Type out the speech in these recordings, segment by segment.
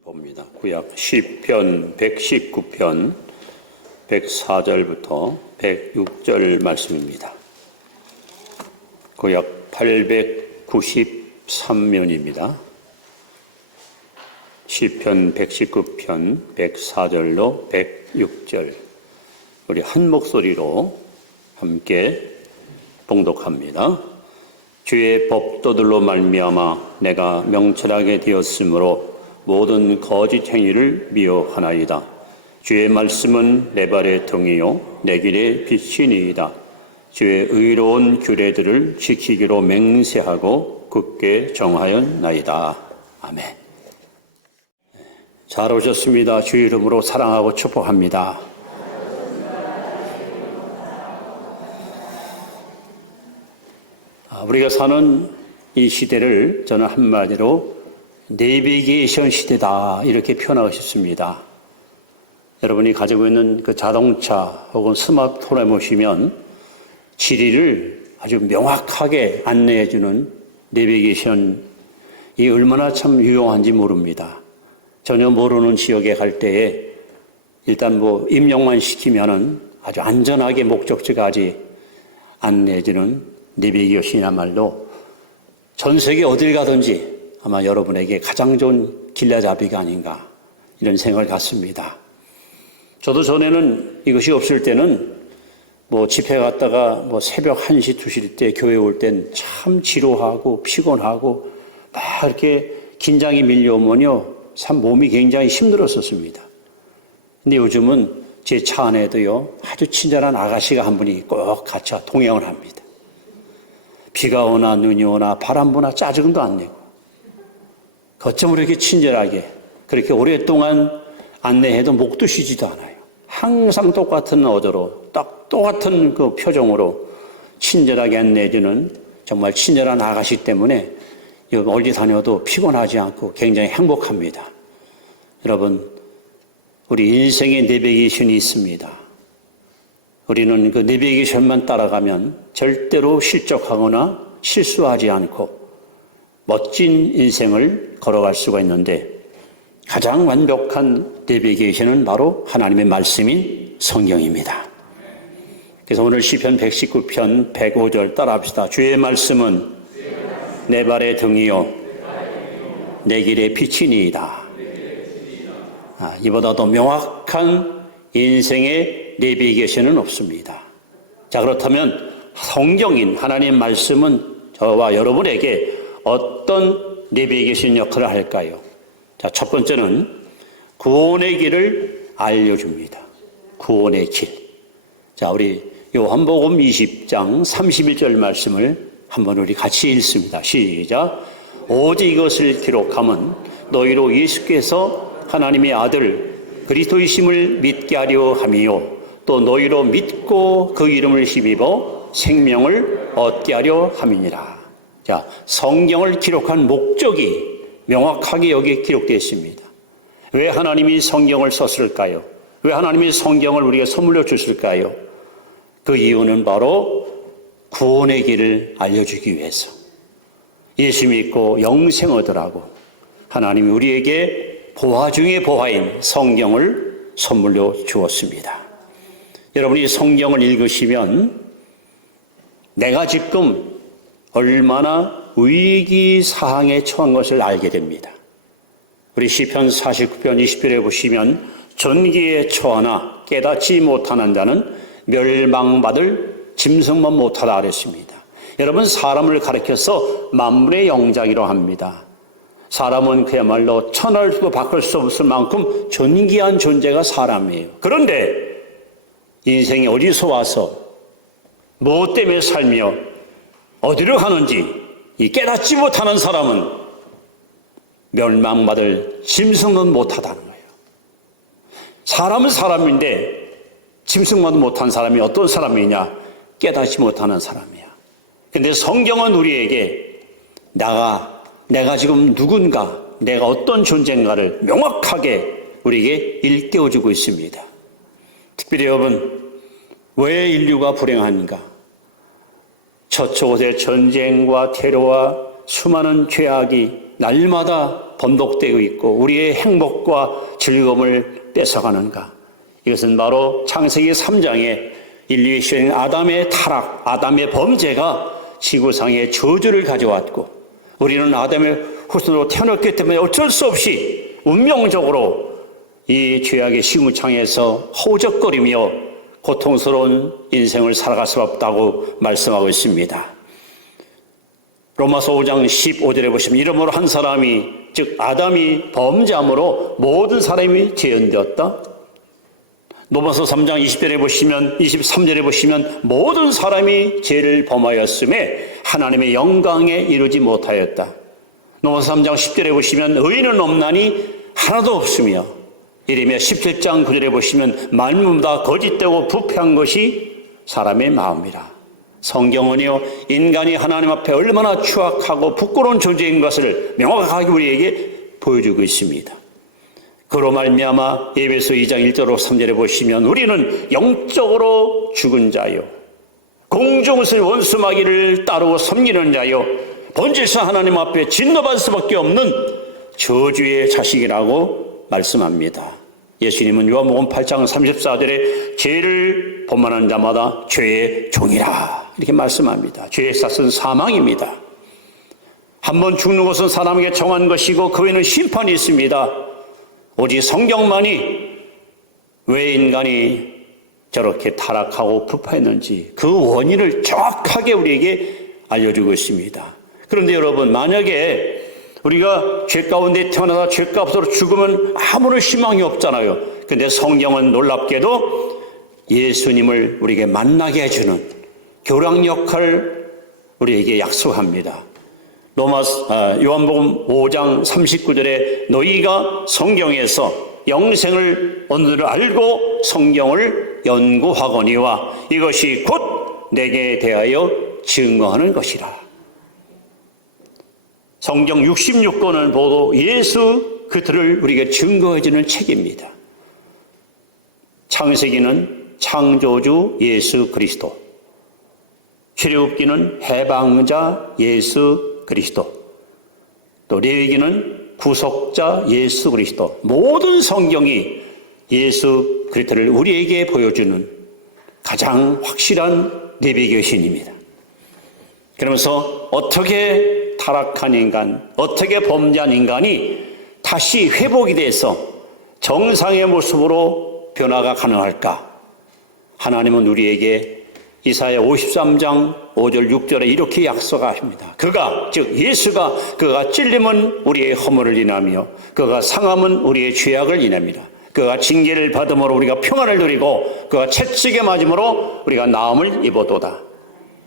봅니다. 구약 시편 119편 104절부터 106절 말씀입니다. 구약 893면입니다. 시편 119편 104절로 106절 우리 한 목소리로 함께 봉독합니다. 주의 법도들로 말미암아 내가 명철하게 되었으므로 모든 거짓 행위를 미워하나이다. 주의 말씀은 내 발의 등이요 내 길의 빛이니이다. 주의 의로운 규례들을 지키기로 맹세하고 굳게 정하였나이다. 아멘. 잘 오셨습니다. 주의 이름으로 사랑하고 축복합니다. 우리가 사는 이 시대를 저는 한마디로 내비게이션 시대다 이렇게 표현하고 싶습니다. 여러분이 가지고 있는 그 자동차 혹은 스마트폰에 보시면 지리를 아주 명확하게 안내해주는 내비게이션이 얼마나 참 유용한지 모릅니다. 전혀 모르는 지역에 갈 때에 일단 입력만 시키면은 아주 안전하게 목적지까지 안내해주는 내비게이션이야말로 전 세계 어딜 가든지 아마 여러분에게 가장 좋은 길라잡이가 아닌가 이런 생각을 갖습니다. 저도 전에는 이것이 없을 때는 집회 갔다가 새벽 1시, 2시 때 교회 올 땐 참 지루하고 피곤하고 막 이렇게 긴장이 밀려오면요 참 몸이 굉장히 힘들었었습니다. 근데 요즘은 제 차 안에도요 아주 친절한 아가씨가 한 분이 꼭 같이 동행을 합니다. 비가 오나 눈이 오나 바람 부나 짜증도 안 내고 어쩜 그렇게 친절하게 그렇게 오랫동안 안내해도 목도 쉬지도 않아요. 항상 똑같은 어조로 똑같은 그 표정으로 친절하게 안내해주는 정말 친절한 아가씨 때문에 어디 다녀도 피곤하지 않고 굉장히 행복합니다. 여러분, 우리 인생에 내비게이션이 있습니다. 우리는 그 내비게이션만 따라가면 절대로 실족하거나 실수하지 않고 멋진 인생을 걸어갈 수가 있는데 가장 완벽한 내비게이션은 바로 하나님의 말씀인 성경입니다. 그래서 오늘 시편 119편 105절 따라합시다. 주의 말씀은 내 발의 등이요 내 길의 빛이니이다. 이보다 더 명확한 인생의 내비게이션은 없습니다. 자, 그렇다면 성경인 하나님의 말씀은 저와 여러분에게 어떤 내비게이션 역할을 할까요? 자, 첫 번째는 구원의 길을 알려줍니다. 구원의 길. 자, 우리 요한복음 20장 31절 말씀을 한번 우리 같이 읽습니다. 시작. 오직 이것을 기록함은 너희로 예수께서 하나님의 아들 그리스도이심을 믿게 하려 함이요 또 너희로 믿고 그 이름을 힘입어 생명을 얻게 하려 함이니라. 자, 성경을 기록한 목적이 명확하게 여기에 기록되어 있습니다. 왜 하나님이 성경을 썼을까요? 왜 하나님이 성경을 우리에게 선물로 주실까요? 그 이유는 바로 구원의 길을 알려주기 위해서 예수 믿고 영생 얻으라고 하나님이 우리에게 보화 중의 보화인 성경을 선물로 주었습니다. 여러분이 성경을 읽으시면 내가 지금 얼마나 위기사항에 처한 것을 알게 됩니다. 우리 시편 49편 20절에 보시면 전기에 처하나 깨닫지 못하는 자는 멸망받을 짐승만 못하다 그랬습니다. 여러분, 사람을 가리켜서 만물의 영장이라고 합니다. 사람은 그야말로 천을 두고 바꿀 수 없을 만큼 존귀한 존재가 사람이에요. 그런데 인생이 어디서 와서 무엇 때문에 살며 어디로 가는지 이 깨닫지 못하는 사람은 멸망받을 짐승은 못하다는 거예요. 사람은 사람인데 짐승만 못한 사람이 어떤 사람이냐? 깨닫지 못하는 사람이야. 근데 성경은 우리에게 내가 지금 누군가, 내가 어떤 존재인가를 명확하게 우리에게 일깨워주고 있습니다. 특별히 여러분, 왜 인류가 불행한가? 저쪽의 전쟁과 테러와 수많은 죄악이 날마다 번복되고 있고 우리의 행복과 즐거움을 뺏어가는가? 이것은 바로 창세기 3장에 인류의 시인 아담의 타락, 아담의 범죄가 지구상에 저주를 가져왔고 우리는 아담의 후손으로 태어났기 때문에 어쩔 수 없이 운명적으로 이 죄악의 시궁창에서 허우적거리며 고통스러운 인생을 살아갈 수 없다고 말씀하고 있습니다. 로마서 5장 15절에 보시면 이러므로 한 사람이 즉 아담이 범죄함으로 모든 사람이 죄인되었다. 로마서 3장 20절에 보시면 23절에 보시면 모든 사람이 죄를 범하였음에 하나님의 영광에 이르지 못하였다. 로마서 3장 10절에 보시면 의인은 없나니 하나도 없으며 이르며 17장 9절에 보시면 만물보다 거짓되고 부패한 것이 사람의 마음이라. 성경은요 인간이 하나님 앞에 얼마나 추악하고 부끄러운 존재인 것을 명확하게 우리에게 보여주고 있습니다. 그로 말미암아 에베소 2장 1절로 3절에 보시면 우리는 영적으로 죽은 자요 공중을 원수마귀를 따르고 섬기는 자요 본질상 하나님 앞에 진노받을 수밖에 없는 저주의 자식이라고 말씀합니다. 예수님은 요한복음 8장 34절에 죄를 범하는 자마다 죄의 종이라 이렇게 말씀합니다. 죄의 삭은 사망입니다. 한번 죽는 것은 사람에게 정한 것이고 그 외에는 심판이 있습니다. 오직 성경만이 왜 인간이 저렇게 타락하고 부패했는지 그 원인을 정확하게 우리에게 알려주고 있습니다. 그런데 여러분 만약에 우리가 죄 가운데 태어나서 죄값으로 죽으면 아무런 희망이 없잖아요. 그런데 성경은 놀랍게도 예수님을 우리에게 만나게 해주는 교랑 역할을 우리에게 약속합니다. 요한복음 5장 39절에 너희가 성경에서 영생을 오늘 알고 성경을 연구하거니와 이것이 곧 내게 대하여 증거하는 것이라. 성경 66권은 모두 예수 그들을 우리에게 증거해주는 책입니다. 창세기는 창조주 예수 그리스도, 출애굽기는 해방자 예수 그리스도, 또 레위기는 구속자 예수 그리스도, 모든 성경이 예수 그리스도를 우리에게 보여주는 가장 확실한 내비게이션입니다. 그러면서 어떻게 타락한 인간, 어떻게 범죄한 인간이 다시 회복이 돼서 정상의 모습으로 변화가 가능할까? 하나님은 우리에게 이사야 53장 5절 6절에 이렇게 약속하십니다. 그가 즉 예수가 그가 찔림은 우리의 허물을 인하며 그가 상함은 우리의 죄악을 인합니다. 그가 징계를 받음으로 우리가 평안을 누리고 그가 채찍에 맞음으로 우리가 나음을 입어도다.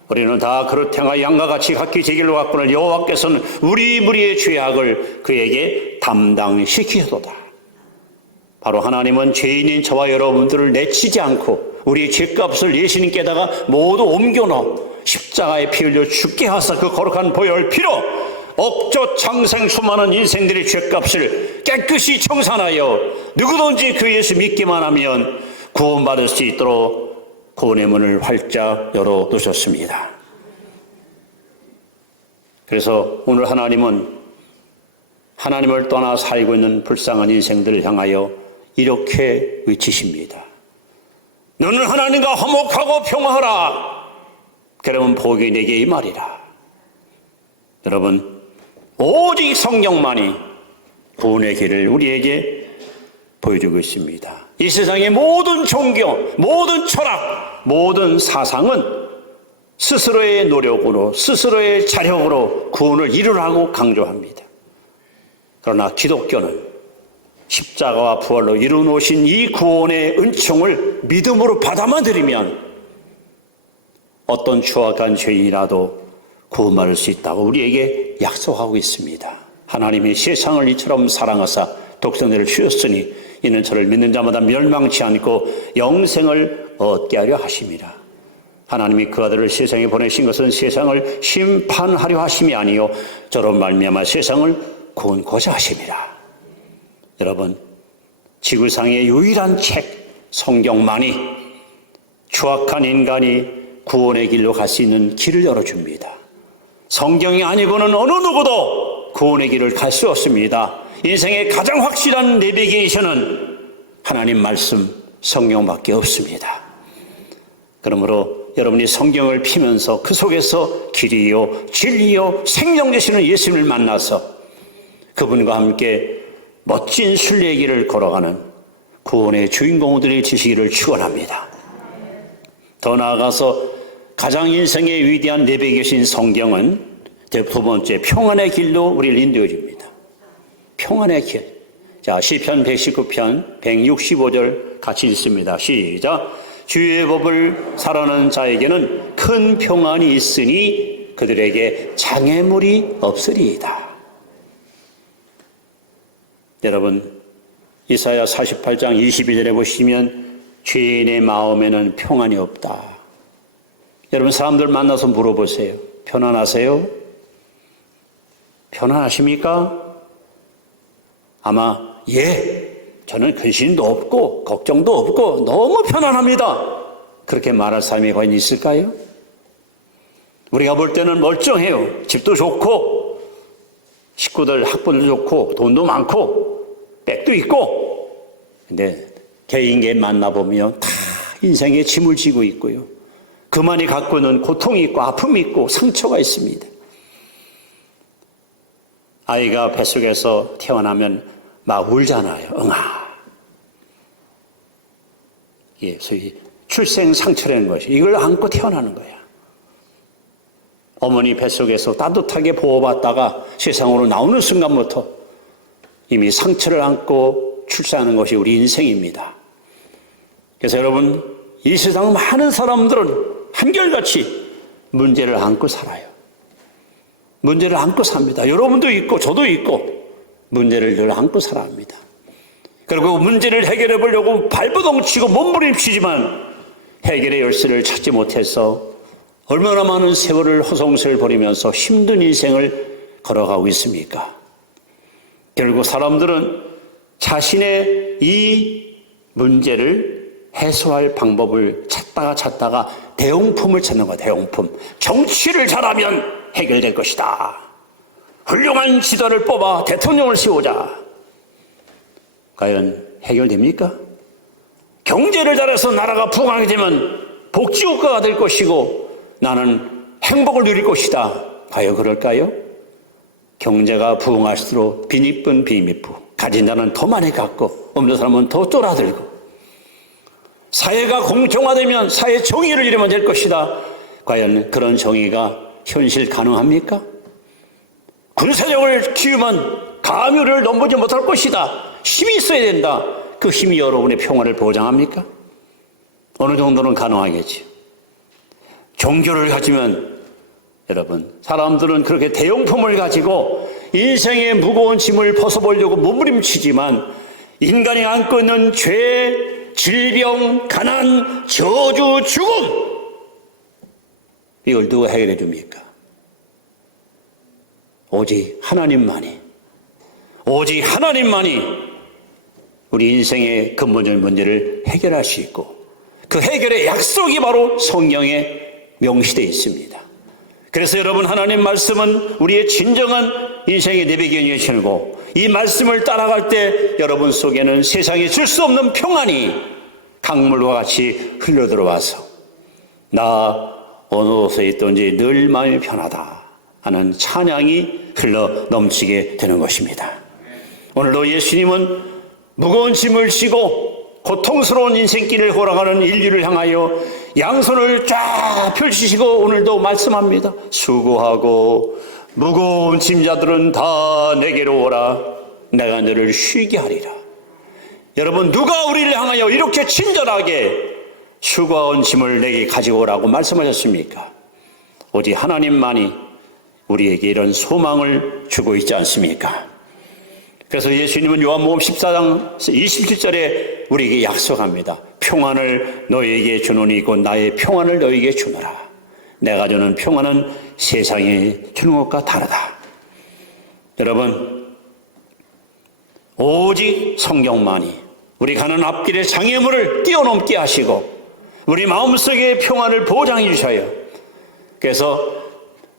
우리는 다 그릇 행하여 양과 같이 각기 제 길로 갔거늘 여호와께서는 우리 무리의 죄악을 그에게 담당시키도다. 바로 하나님은 죄인인 저와 여러분들을 내치지 않고 우리의 죄값을 예수님께다가 모두 옮겨놓아 십자가에 피 흘려 죽게 하사 그 거룩한 보혈 피로 억저 창생 수많은 인생들의 죄값을 깨끗이 청산하여 누구든지 그 예수 믿기만 하면 구원받을 수 있도록 구원의 문을 활짝 열어두셨습니다. 그래서 오늘 하나님은 하나님을 떠나 살고 있는 불쌍한 인생들을 향하여 이렇게 외치십니다. 너는 하나님과 화목하고 평화하라. 그러면 복이 내게 임하리라. 여러분, 오직 성경만이 구원의 길을 우리에게 보여주고 있습니다. 이 세상의 모든 종교, 모든 철학, 모든 사상은 스스로의 노력으로, 스스로의 자력으로 구원을 이루라고 강조합니다. 그러나 기독교는 십자가와 부활로 이루어놓으신 이 구원의 은총을 믿음으로 받아만 들이면 어떤 추악한 죄인이라도 구원받을 수 있다고 우리에게 약속하고 있습니다. 하나님이 세상을 이처럼 사랑하사 독생자를 주셨으니 이는 저를 믿는 자마다 멸망치 않고 영생을 얻게 하려 하심이라. 하나님이 그 아들을 세상에 보내신 것은 세상을 심판하려 하심이 아니요 저로 말미암아 세상을 구원고자 하심이라. 여러분, 지구상의 유일한 책 성경만이 추악한 인간이 구원의 길로 갈 수 있는 길을 열어줍니다. 성경이 아니고는 어느 누구도 구원의 길을 갈 수 없습니다. 인생의 가장 확실한 내비게이션은 하나님 말씀, 성경밖에 없습니다. 그러므로 여러분이 성경을 피면서 그 속에서 길이요, 진리요, 생명 되시는 예수님을 만나서 그분과 함께 멋진 순례의 길을 걸어가는 구원의 주인공들이 되시기를 축원합니다. 더 나아가서 가장 인생의 위대한 내비게이션 성경은 두 번째 평안의 길로 우리를 인도해 줍니다. 평안의 길. 자, 시편 119편 165절 같이 읽습니다. 시작. 주의 법을 사랑하는 자에게는 큰 평안이 있으니 그들에게 장애물이 없으리이다. 여러분, 이사야 48장 22절에 보시면 죄인의 마음에는 평안이 없다. 여러분, 사람들 만나서 물어보세요. 편안하세요? 편안하십니까? 아마 예, 저는 근심도 없고 걱정도 없고 너무 편안합니다. 그렇게 말할 사람이 과연 있을까요? 우리가 볼 때는 멀쩡해요. 집도 좋고 식구들 학벌도 좋고 돈도 많고 백도 있고, 근데 개인계 만나보면 다 인생에 짐을 지고 있고요. 그만이 갖고 있는 고통이 있고 아픔이 있고 상처가 있습니다. 아이가 뱃속에서 태어나면 막 울잖아요. 응아. 예, 소위 출생 상처라는 것이 이걸 안고 태어나는 거야. 어머니 뱃속에서 따뜻하게 보호받다가 세상으로 나오는 순간부터 이미 상처를 안고 출산하는 것이 우리 인생입니다. 그래서 여러분, 이 세상 많은 사람들은 한결같이 문제를 안고 살아요. 문제를 안고 삽니다. 여러분도 있고 저도 있고 문제를 늘 안고 살아갑니다. 그리고 문제를 해결해 보려고 발버둥치고 몸부림치지만 해결의 열쇠를 찾지 못해서 얼마나 많은 세월을 허송세월 버리면서 힘든 인생을 걸어가고 있습니까? 결국 사람들은 자신의 이 문제를 해소할 방법을 찾다가 대용품을 찾는 거야. 대용품. 정치를 잘하면 해결될 것이다. 훌륭한 지도를 뽑아 대통령을 씌우자. 과연 해결됩니까? 경제를 잘해서 나라가 부강하게 되면 복지국가가 될 것이고 나는 행복을 누릴 것이다. 과연 그럴까요? 경제가 부흥할수록 빈익분 빈익부. 가진 자는 더 많이 갖고 없는 사람은 더 쫄아들고, 사회가 공정화되면 사회 정의를 이루면 될 것이다. 과연 그런 정의가 현실 가능합니까? 군사력을 키우면 가뮤를 넘보지 못할 것이다. 힘이 있어야 된다. 그 힘이 여러분의 평화를 보장합니까? 어느 정도는 가능하겠죠. 종교를 가지면 여러분, 사람들은 그렇게 대용품을 가지고 인생의 무거운 짐을 벗어보려고 몸부림치지만 인간이 안고 있는 죄, 질병, 가난, 저주, 죽음, 이걸 누가 해결해 줍니까? 오직 하나님만이 우리 인생의 근본적인 문제를 해결할 수 있고, 그 해결의 약속이 바로 성경에 명시되어 있습니다. 그래서 여러분, 하나님 말씀은 우리의 진정한 인생의 내비게이션이고, 이 말씀을 따라갈 때 여러분 속에는 세상에 줄 수 없는 평안이 강물과 같이 흘러들어와서 나 어느 곳에 있든지 늘 마음이 편하다 하는 찬양이 흘러 넘치게 되는 것입니다. 오늘도 예수님은 무거운 짐을 지고 고통스러운 인생길을 걸어가는 인류를 향하여 양손을 쫙 펼치시고 오늘도 말씀합니다. 수고하고 무거운 짐자들은 다 내게로 오라. 내가 너를 쉬게 하리라. 여러분, 누가 우리를 향하여 이렇게 친절하게 수고한 짐을 내게 가지고 오라고 말씀하셨습니까? 오직 하나님만이 우리에게 이런 소망을 주고 있지 않습니까? 그래서 예수님은 요한복음 14장 27절에 우리에게 약속합니다. 평안을 너희에게 주노니 곧 나의 평안을 너희에게 주노라. 내가 주는 평안은 세상에 주는 것과 다르다. 여러분, 오직 성경만이 우리 가는 앞길의 장애물을 뛰어넘게 하시고 우리 마음속의 평안을 보장해 주셔요. 그래서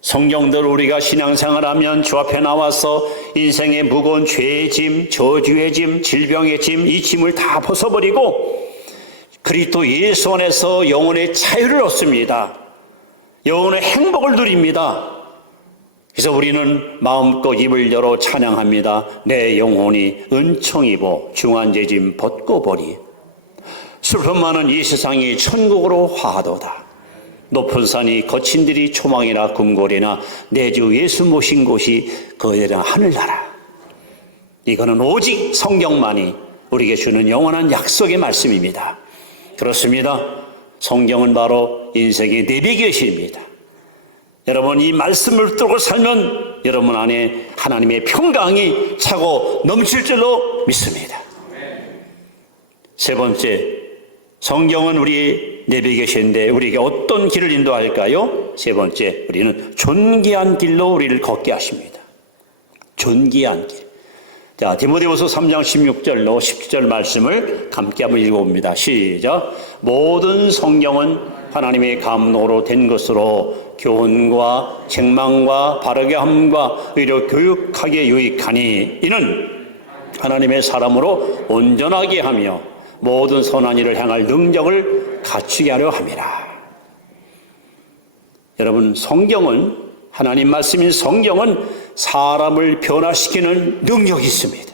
성경대로 우리가 신앙생활하면 주 앞에 나와서 인생의 무거운 죄의 짐, 저주의 짐, 질병의 짐, 이 짐을 다 벗어버리고 그리스도 예수 안에서 영혼의 자유를 얻습니다. 영혼의 행복을 누립니다. 그래서 우리는 마음껏 입을 열어 찬양합니다. 내 영혼이 은총이고 중한 죄짐 벗고 보리. 슬픔 많은 이 세상이 천국으로 화하도다. 높은 산이 거친들이 초망이나 금고리나 내 주 예수 모신 곳이 거대한 하늘나라. 이거는 오직 성경만이 우리에게 주는 영원한 약속의 말씀입니다. 그렇습니다. 성경은 바로 인생의 내비게시입니다. 여러분 이 말씀을 붙들고 살면 여러분 안에 하나님의 평강이 차고 넘칠 줄로 믿습니다. 세 번째, 성경은 우리 내비게시인데 우리에게 어떤 길을 인도할까요? 세 번째, 우리는 존귀한 길로 우리를 걷게 하십니다. 존귀한 길. 자, 디모데후서 3장 16절로 17절 말씀을 함께 한번 읽어봅니다. 시작. 모든 성경은 하나님의 감동으로 된 것으로 교훈과 책망과 바르게 함과 의로 교육하게 유익하니 이는 하나님의 사람으로 온전하게 하며 모든 선한 일을 행할 능력을 갖추게 하려 함이라. 여러분, 성경은, 하나님 말씀인 성경은 사람을 변화시키는 능력이 있습니다.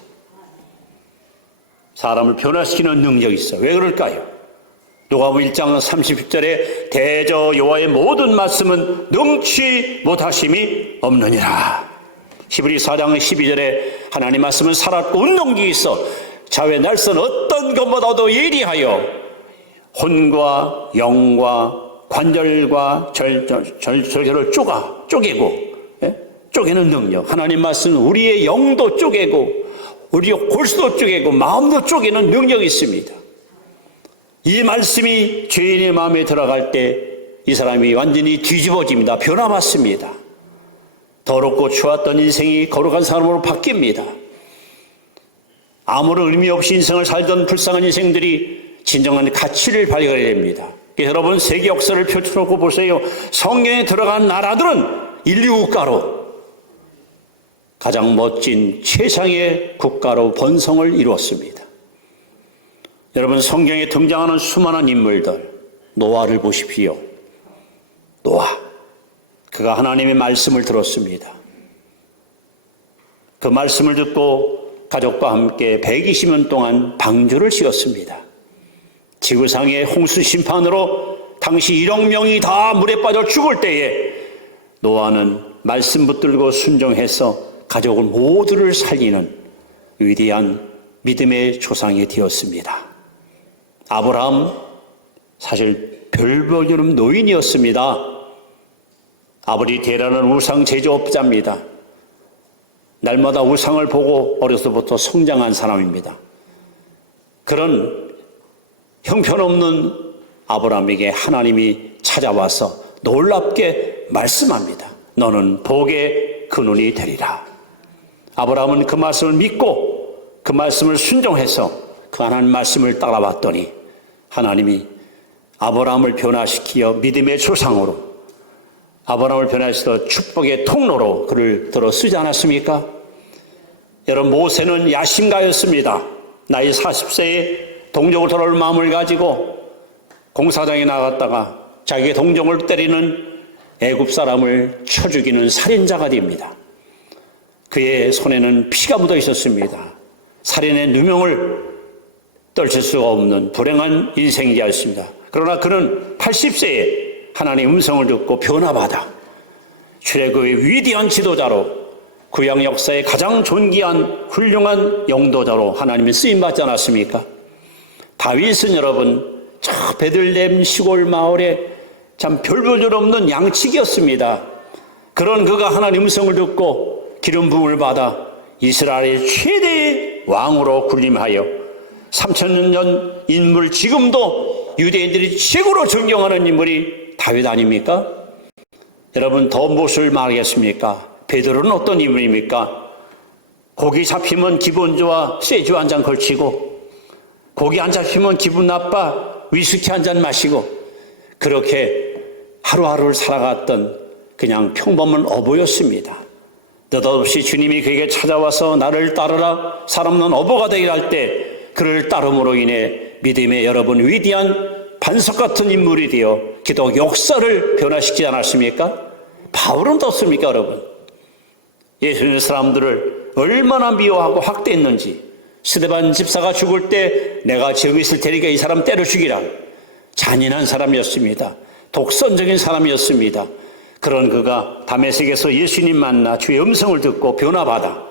사람을 변화시키는 능력이 있어요. 왜 그럴까요? 누가복음 1장 30절에 대저 여호와의 모든 말씀은 능치 못하심이 없느니라. 히브리 4장 12절에 하나님 말씀은 살았고 운동력이 있어 자외 날선 어떤 것보다도 예리하여 혼과 영과 관절과 절절을 쪼개고, 쪼개는 능력. 하나님 말씀은 우리의 영도 쪼개고 우리의 골수도 쪼개고 마음도 쪼개는 능력이 있습니다. 이 말씀이 죄인의 마음에 들어갈 때 이 사람이 완전히 뒤집어집니다. 변화받습니다. 더럽고 추웠던 인생이 거룩한 사람으로 바뀝니다. 아무런 의미 없이 인생을 살던 불쌍한 인생들이 진정한 가치를 발견해야 됩니다. 여러분 세계 역사를 펼쳐놓고 보세요. 성경에 들어간 나라들은 인류 국가로 가장 멋진 최상의 국가로 번성을 이루었습니다. 여러분 성경에 등장하는 수많은 인물들, 노아를 보십시오. 노아, 그가 하나님의 말씀을 들었습니다. 그 말씀을 듣고 가족과 함께 120년 동안 방주를 지었습니다. 지구상의 홍수 심판으로 당시 1억 명이 다 물에 빠져 죽을 때에 노아는 말씀 붙들고 순종해서 가족을 모두를 살리는 위대한 믿음의 조상이 되었습니다. 아브라함, 사실 별 볼 일 없는 노인이었습니다. 아버지 테라는 우상 제조업자입니다. 날마다 우상을 보고 어려서부터 성장한 사람입니다. 그런 형편없는 아브라함에게 하나님이 찾아와서 놀랍게 말씀합니다. 너는 복의 근원이 되리라. 아브라함은 그 말씀을 믿고 그 말씀을 순종해서 그 하나님 말씀을 따라왔더니 하나님이 아브라함을 변화시키어 믿음의 조상으로, 아브라함을 변화시켜 축복의 통로로 그를 들어 쓰지 않았습니까? 여러분, 모세는 야심가였습니다. 나이 40세에 동족을 돌아올 마음을 가지고 공사장에 나갔다가 자기의 동족을 때리는 애굽 사람을 쳐 죽이는 살인자가 됩니다. 그의 손에는 피가 묻어 있었습니다. 살인의 누명을 떨칠 수가 없는 불행한 인생이었습니다. 그러나 그는 80세에 하나님의 음성을 듣고 변화받아 출애굽의 위대한 지도자로 구약 역사의 가장 존귀한 훌륭한 영도자로 하나님이 쓰임받지 않았습니까? 다윗은 여러분 저 베들레헴 시골 마을에 참 별 볼 일 없는 양치기였습니다. 그런 그가 하나님 음성을 듣고 기름 부음을 받아 이스라엘의 최대의 왕으로 군림하여 3000년 전 인물, 지금도 유대인들이 최고로 존경하는 인물이 다윗 아닙니까? 여러분, 더 무엇을 말하겠습니까? 베드로는 어떤 인물입니까? 고기 잡히면 기분 좋아 쇠주 한 잔 걸치고, 고기 안 잡히면 기분 나빠 위스키 한 잔 마시고, 그렇게 하루하루를 살아갔던 그냥 평범한 어부였습니다. 느닷없이 주님이 그에게 찾아와서 나를 따르라, 사람은 어부가 되리라 할 때 그를 따름으로 인해 믿음의 여러분 위대한 반석 같은 인물이 되어 기독 역사를 변화시키지 않았습니까? 바울은 어떻습니까, 여러분? 예수님의 사람들을 얼마나 미워하고 학대했는지, 스데반 집사가 죽을 때 내가 저기 있을 테니까 이 사람 때려 죽이라. 잔인한 사람이었습니다. 독선적인 사람이었습니다. 그런 그가 다메섹에서 예수님 만나 주의 음성을 듣고 변화받아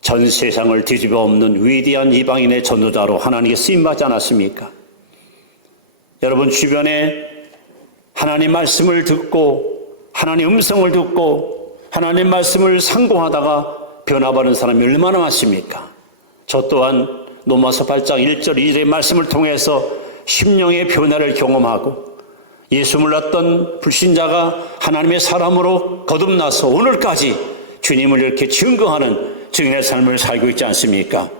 전 세상을 뒤집어 엎는 위대한 이방인의 전도자로 하나님께 쓰임받지 않았습니까? 여러분 주변에 하나님 말씀을 듣고 하나님 음성을 듣고 하나님 말씀을 상고하다가 변화받은 사람이 얼마나 많습니까? 저 또한 로마서 8장 1절 2절의 말씀을 통해서 심령의 변화를 경험하고 예수 몰랐던 불신자가 하나님의 사람으로 거듭나서 오늘까지 주님을 이렇게 증거하는 증인의 삶을 살고 있지 않습니까?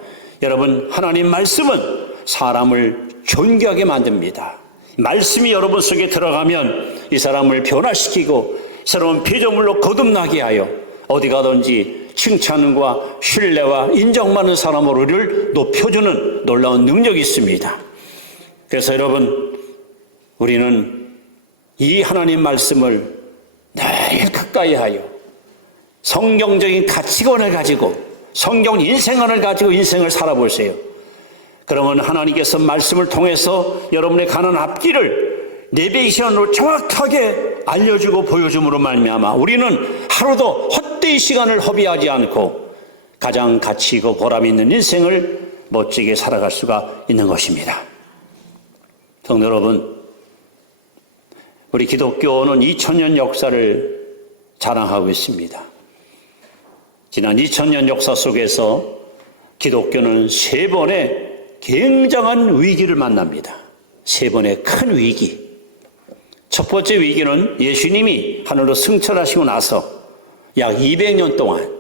여러분 하나님 말씀은 사람을 존귀하게 만듭니다. 말씀이 여러분 속에 들어가면 이 사람을 변화시키고 새로운 피조물로 거듭나게 하여 어디 가든지 칭찬과 신뢰와 인정받는 사람으로 우리를 높여주는 놀라운 능력이 있습니다. 그래서 여러분 우리는 이 하나님 말씀을 늘 가까이 하여 성경적인 가치관을 가지고 성경 인생관을 가지고 인생을 살아보세요. 그러면 하나님께서 말씀을 통해서 여러분의 가는 앞길을 내비게이션으로 정확하게 알려주고 보여줌으로 말미암아 우리는 하루도 헛되이 시간을 허비하지 않고 가장 가치 있고 보람 있는 인생을 멋지게 살아갈 수가 있는 것입니다. 성도 여러분, 우리 기독교는 2000년 역사를 자랑하고 있습니다. 지난 2000년 역사 속에서 기독교는 3번의 굉장한 위기를 만납니다. 3번의 큰 위기. 첫 번째 위기는 예수님이 하늘로 승천하시고 나서 약 200년 동안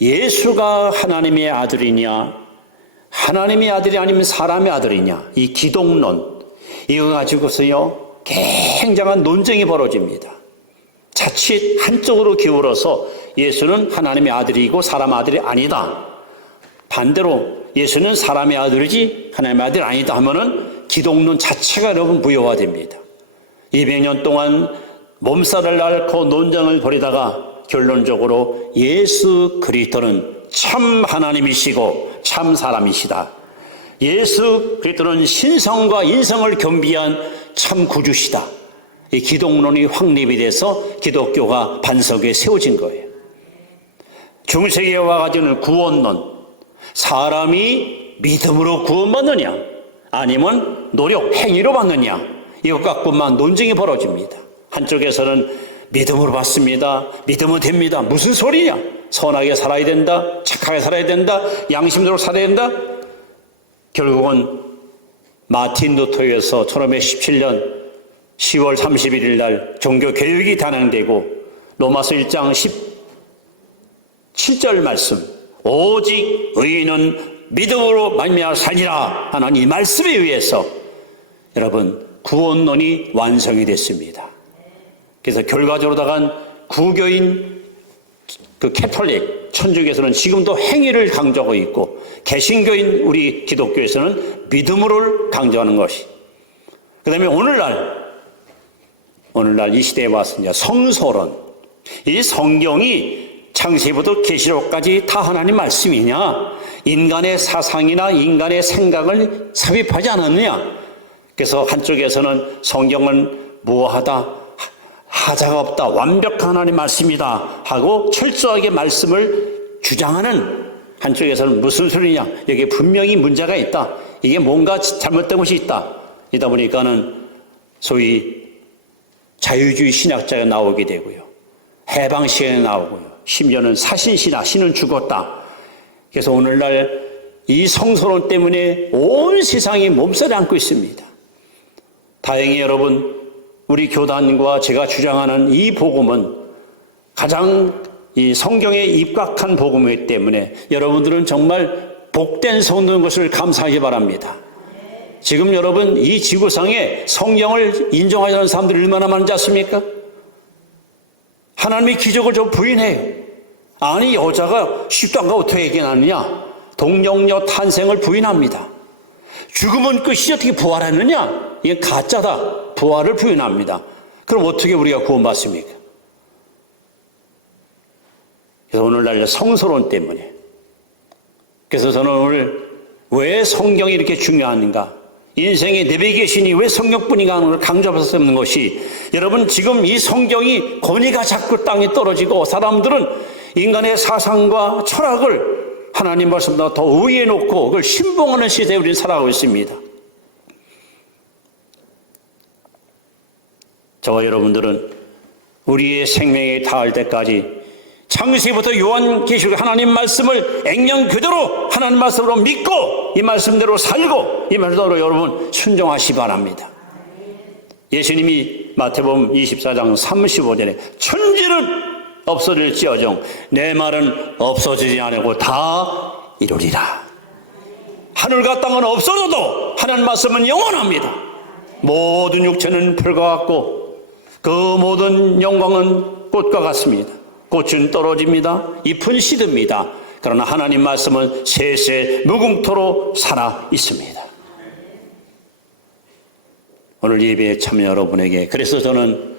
예수가 하나님의 아들이냐 하나님의 아들이 아니면 사람의 아들이냐 이 기독론 이거 가지고서요 굉장한 논쟁이 벌어집니다. 자칫 한쪽으로 기울어서 예수는 하나님의 아들이고 사람 아들이 아니다. 반대로 예수는 사람의 아들이지 하나님의 아들이 아니다 하면은 기독론 자체가 여러분 무효화됩니다. 200년 동안 몸살을 앓고 논쟁을 벌이다가 결론적으로 예수 그리스도는 참 하나님이시고 참 사람이시다. 예수 그리스도는 신성과 인성을 겸비한 참 구주시다. 이 기독론이 확립이 돼서 기독교가 반석 위에 세워진 거예요. 중세기에 와가지고는 구원론, 사람이 믿음으로 구원받느냐 아니면 노력, 행위로 받느냐 이것 갖고만 논쟁이 벌어집니다. 한쪽에서는 믿음으로 받습니다. 믿으면 됩니다. 무슨 소리냐? 선하게 살아야 된다. 착하게 살아야 된다. 양심대로 살아야 된다. 결국은 마틴 루터에서 1517년 10월 31일 날 종교개혁이 단행되고 로마서 1장 17절 말씀 오직 의인은 믿음으로 말미암아 살리라 하는 이 말씀에 의해서 여러분 구원론이 완성이 됐습니다. 그래서 결과적으로다간 구교인 그 캐톨릭 천주교에서는 지금도 행위를 강조하고 있고 개신교인 우리 기독교에서는 믿음으로 강조하는 것이 그 다음에 오늘날 이 시대에 왔습니다. 성소론 이 성경이 창세기부터 계시록까지 다 하나님 말씀이냐 인간의 사상이나 인간의 생각을 삽입하지 않았느냐 그래서 한쪽에서는 성경은 무어하다 하자가 없다 완벽한 하나님 말씀이다 하고 철저하게 말씀을 주장하는 한쪽에서는 무슨 소리냐 여기에 분명히 문제가 있다 이게 뭔가 잘못된 것이 있다 이다 보니까는 소위 자유주의 신학자가 나오게 되고요 해방신학이 나오고요 심지어는 사신신학 신은 죽었다 그래서 오늘날 이 성소론 때문에 온 세상이 몸살을 앓고 있습니다. 다행히 여러분 우리 교단과 제가 주장하는 이 복음은 가장 이 성경에 입각한 복음이기 때문에 여러분들은 정말 복된 성도인 것을 감사하기 바랍니다. 지금 여러분 이 지구상에 성경을 인정하지 않는 사람들이 얼마나 많은지 아십니까? 하나님의 기적을 좀 부인해요. 아니, 여자가 십자가 어떻게 얘기하느냐? 동정녀 탄생을 부인합니다. 죽음은 끝이 어떻게 부활하느냐? 이게 가짜다. 부활을 부인합니다. 그럼 어떻게 우리가 구원받습니까? 그래서 오늘날 성서론 때문에, 그래서 저는 오늘 왜 성경이 이렇게 중요한가? 인생의 내비게이션이 왜 성경뿐인가 하는 걸 강조할 수 없는 것이, 여러분 지금 이 성경이 권위가 자꾸 땅에 떨어지고 사람들은 인간의 사상과 철학을 하나님 말씀보다 더 우위에 놓고 그걸 신봉하는 시대에 우리는 살아가고 있습니다. 저와 여러분들은 우리의 생명에 닿을 때까지 창세기부터 요한계시록 하나님 말씀을 액면 그대로 하나님 말씀으로 믿고 이 말씀대로 살고 이 말씀대로 여러분 순종하시 바랍니다. 예수님이 마태복음 24장 35절에 천지는 없어질지어정 내 말은 없어지지 않고 다 이루리라. 하늘과 땅은 없어져도 하나님 말씀은 영원합니다. 모든 육체는 풀과 같고 그 모든 영광은 꽃과 같습니다. 꽃은 떨어집니다. 잎은 시듭니다. 그러나 하나님 말씀은 세세 무궁토록 살아 있습니다. 오늘 예배에 참여 여러분에게, 그래서 저는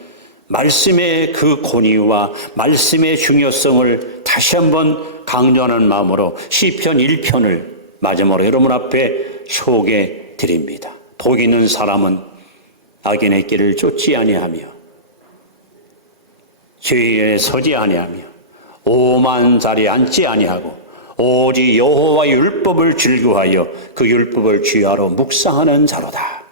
말씀의 그 권위와 말씀의 중요성을 다시 한번 강조하는 마음으로 시편 1편을 마지막으로 여러분 앞에 소개해 드립니다. 복 있는 사람은 악인의 길을 쫓지 아니하며 죄에 서지 아니하며 오만 자리에 앉지 아니하고 오직 여호와의 율법을 즐거워하여 그 율법을 주야로 묵상하는 자로다.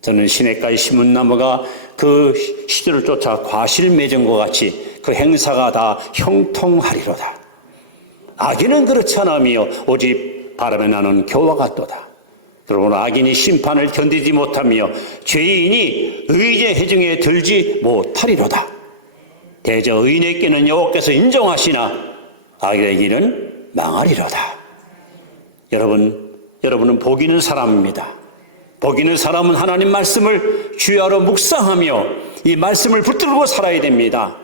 저는 시냇가에 심은 나무가 그 시들을 쫓아 과실 맺은 것 같이 그 행사가 다 형통하리로다. 악인은 그렇지 않으며 오직 바람에 나는 겨와 같도다. 그러므로 악인이 심판을 견디지 못하며 죄인이 의의 해중에 들지 못하리로다. 대저 의인의 길은 여호와께서 인정하시나 악인의 길은 망하리로다. 여러분은 복 있는 사람입니다. 복 있는 사람은 하나님 말씀을 주야로 묵상하며 이 말씀을 붙들고 살아야 됩니다.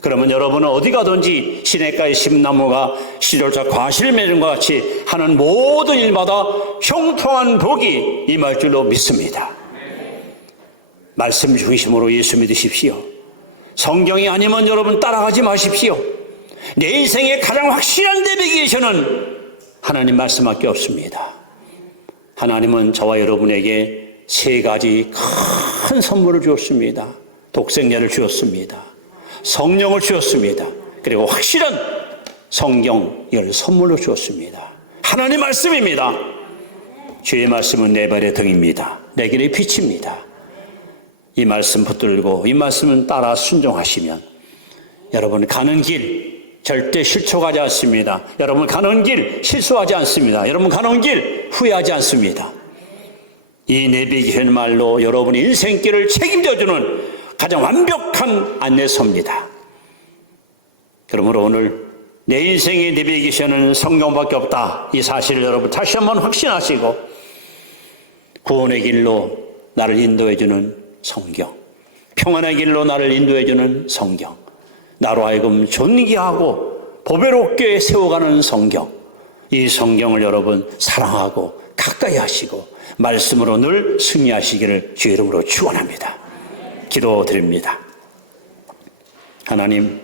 그러면 여러분은 어디 가든지 시냇가의 심나무가 시절자 과실 맺은 것 같이 하는 모든 일마다 형통한 복이 임할 줄로 믿습니다. 말씀 중심으로 예수 믿으십시오. 성경이 아니면 여러분 따라가지 마십시오. 내 인생의 가장 확실한 내비게이션은 하나님 말씀밖에 없습니다. 하나님은 저와 여러분에게 세 가지 큰 선물을 주었습니다. 독생자를 주었습니다. 성령을 주었습니다. 그리고 확실한 성경을 선물로 주었습니다. 하나님 말씀입니다. 주의 말씀은 내 발의 등입니다. 내 길의 빛입니다. 이 말씀 붙들고 이 말씀은 따라 순종하시면 여러분 가는 길 절대 실족하지 않습니다. 여러분 가는 길 실수하지 않습니다. 여러분 가는 길 후회하지 않습니다. 이 내비게이션 말로 여러분의 인생길을 책임져주는 가장 완벽한 안내서입니다. 그러므로 오늘 내 인생의 내비게이션은 성경밖에 없다. 이 사실을 여러분 다시 한번 확신하시고 구원의 길로 나를 인도해주는 성경, 평안의 길로 나를 인도해주는 성경, 나로 하여금 존귀하고 보배롭게 세워가는 성경, 이 성경을 여러분 사랑하고 가까이 하시고 말씀으로 늘 승리하시기를 주의 이름으로 축원합니다. 기도드립니다. 하나님,